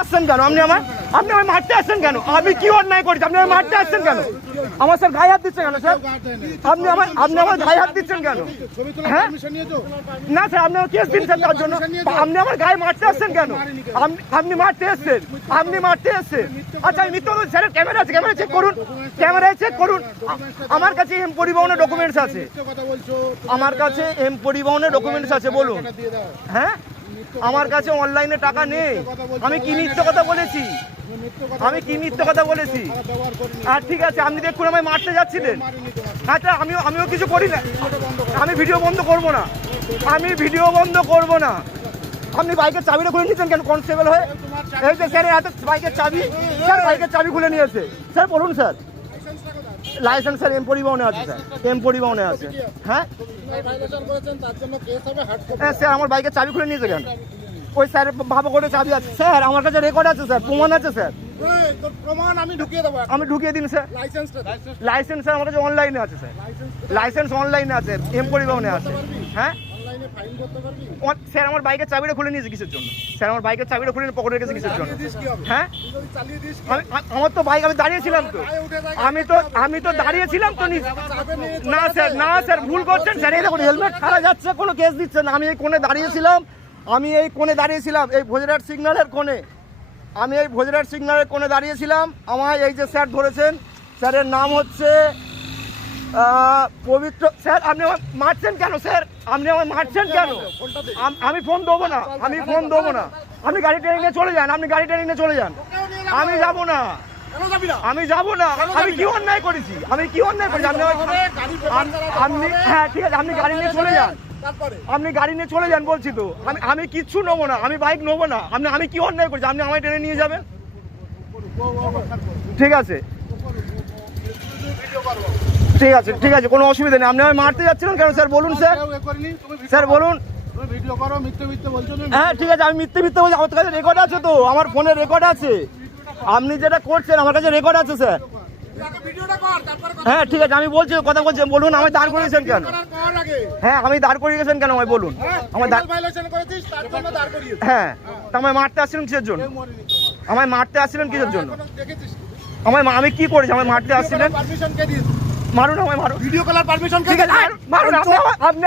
আসছেন কেন? আপনি আমার মারতে আসছেন কেন? আমি কি অন্যায় করেছি? আপনি আমার মারতে আসছেন কেন? আমার স্যার গায়ে হাত দিচ্ছেন কেন স্যার? আপনি আমার গায়ে হাত দিচ্ছেন কেন? হ্যাঁ না স্যার, আপনি আমার কেস দিন স্যার তার জন্য। আপনি আমার গায়ে মারতে আসছেন কেন? আপনি মারতে এসছেন, আপনি মারতে এসছেন। আচ্ছা আমি মিথ্যা বলছি, স্যারের ক্যামেরা আছে, ক্যামেরা চেক করুন, ক্যামেরায় চেক করুন। আমার কাছে এম পরিবহনের ডকুমেন্টস আছে, আমার কাছে এম পরিবহনের ডকুমেন্টস আছে, বলুন। হ্যাঁ আমার কাছে অনলাইনে টাকা নেই। আমি কি মিথ্যে কথা বলেছি? আমি কি মিথ্যে কথা বলেছি? আর ঠিক আছে, আপনি দেখুন আমায় মারতে যাচ্ছিলেন। আচ্ছা আমিও কিছু করি না, আমি ভিডিও বন্ধ করব না, আমি ভিডিও বন্ধ করব না। আপনি বাইকের চাবিটা খুলে নিয়েছেন কেন কনস্টেবল হয়ে? এই যে স্যারের হাতে বাইকের চাবি, স্যার বাইকের চাবি খুলে নিয়েছে। স্যার বলুন স্যার, লাইসেন্স স্যার এম পরিবহনে আছে, স্যার এম পরিবহনে আছে। হ্যাঁ হ্যাঁ স্যার, আমার বাইকের চাবি খুলে নিয়েছে কেন? ওই স্যার ভাবো করে চাবি আছে স্যার, আমার কাছে রেকর্ড আছে স্যার, প্রমাণ আছে স্যার। আমি ঢুকিয়ে দিন স্যার। লাইসেন্স স্যার আমার কাছে অনলাইনে আছে স্যার, লাইসেন্স অনলাইনে আছে, এম পরিবহনে আছে। হ্যাঁ স্যার আমার বাইকের চাবিটা খুলে নিয়েছে কিসের জন্য? স্যার আমার বাইকের চাবিটা খুলে পকেটে রেখেছে কিসের জন্য? হ্যাঁ আমার তো বাইক, আমি দাঁড়িয়েছিলাম তো, আমি তো দাঁড়িয়েছিলাম তো। না স্যার, না স্যার ভুল করছেন স্যার। এই দেখুন হেলমেট ছাড়া যাচ্ছে, কোনো কেস দিচ্ছে না। আমি এই কোণে দাঁড়িয়েছিলাম, এই ভোজরাট সিগন্যালের কোণে, আমি এই ভোজরাট সিগন্যালের কোণে দাঁড়িয়েছিলাম। আমায় এই যে স্যার ধরেছেন, স্যারের নাম হচ্ছে পবিত্র। স্যার আপনি আমার মারছেন কেন? স্যার আপনি আমার মারছেন কেন? আমি ফোন দেবো না, আমি ফোন দেবো না। আপনি গাড়ি ট্রেনে নিয়ে চলে যান, আপনি গাড়ি ট্রেনে নিয়ে চলে যান। আমি যাবো না, আমি যাবো না। আমি কি অন্যায় করেছি? আমি কি অন্যায় করেছি? আপনি হ্যাঁ ঠিক আছে, আপনি গাড়ি নিয়ে চলে যান, আপনি গাড়ি নিয়ে চলে যান বলছি তো। আমি কিচ্ছু নেবো না, আমি বাইক নেবো না। আমি কি অন্যায় করেছি? আপনি আমায় ট্রেনে নিয়ে যাবেন, ঠিক আছে ঠিক আছে ঠিক আছে, কোনো অসুবিধা নেই। আপনি আমায় মারতে যাচ্ছিলেন কেন স্যার? বলুন স্যার, স্যার বলুন। হ্যাঁ ঠিক আছে, আমি মিথ্যে বলছি। আমার কাছে রেকর্ড আছে তো, আমার ফোনে রেকর্ড আছে। আপনি যেটা করছেন আমার কাছে রেকর্ড আছে স্যার। হ্যাঁ ঠিক আছে, আমি বলছি, কথা বলছি, বলুন আমায় দাঁড় করিয়েছেন কেন? হ্যাঁ আমি দাঁড় করিয়েছেন কেন আমায় বলুন। হ্যাঁ তা আমায় মারতে আসছিলেন কিসের জন্য? আমায় মারতে আসছিলেন কিসের জন্য? আমি কি করেছি? আমায় মারতে আসছিলেন? মারুন আমায়, মারুন। ভিডিও কলার পারমিশন ঠিক আছে, মারুন। আপনি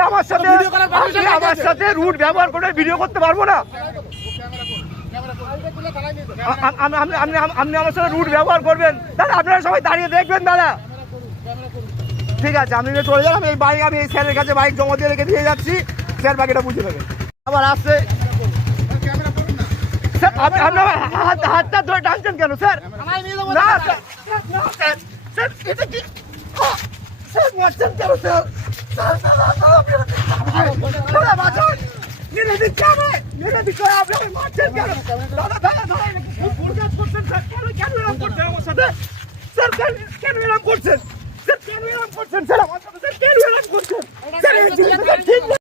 আমার সাথে রুট ব্যবহার করে ভিডিও করতে পারবো না। আপনি আমার সাথে রুট ব্যবহার করবেন দাদা, আপনারা সবাই দাঁড়িয়ে দেখবেন দাদা। ঠিক আছে আপনি চলে যান, আমি এই স্যারের কাছে বাইক জমা দিয়ে রেখে দিয়ে যাচ্ছি। স্যার বাকিটা বুঝে নেবেন। আবার আসছে স্যার, আপনি হাতটা ধরে টানছেন কেন স্যার? না স্যার, স্যার এটা কি স্যার মারছেন কেন স্যার? আপনি মারছেন কেন? দাদা ভুল কাজ করছেন স্যার, কেন এরকম করছেন আমার সাথে? স্যার কেন এরকম করছেন? স্যার কেন এরকম করছেন? স্যার আমার সাথে কেন এরকম করছেন? স্যার এই জিনিসটা ঠিক না।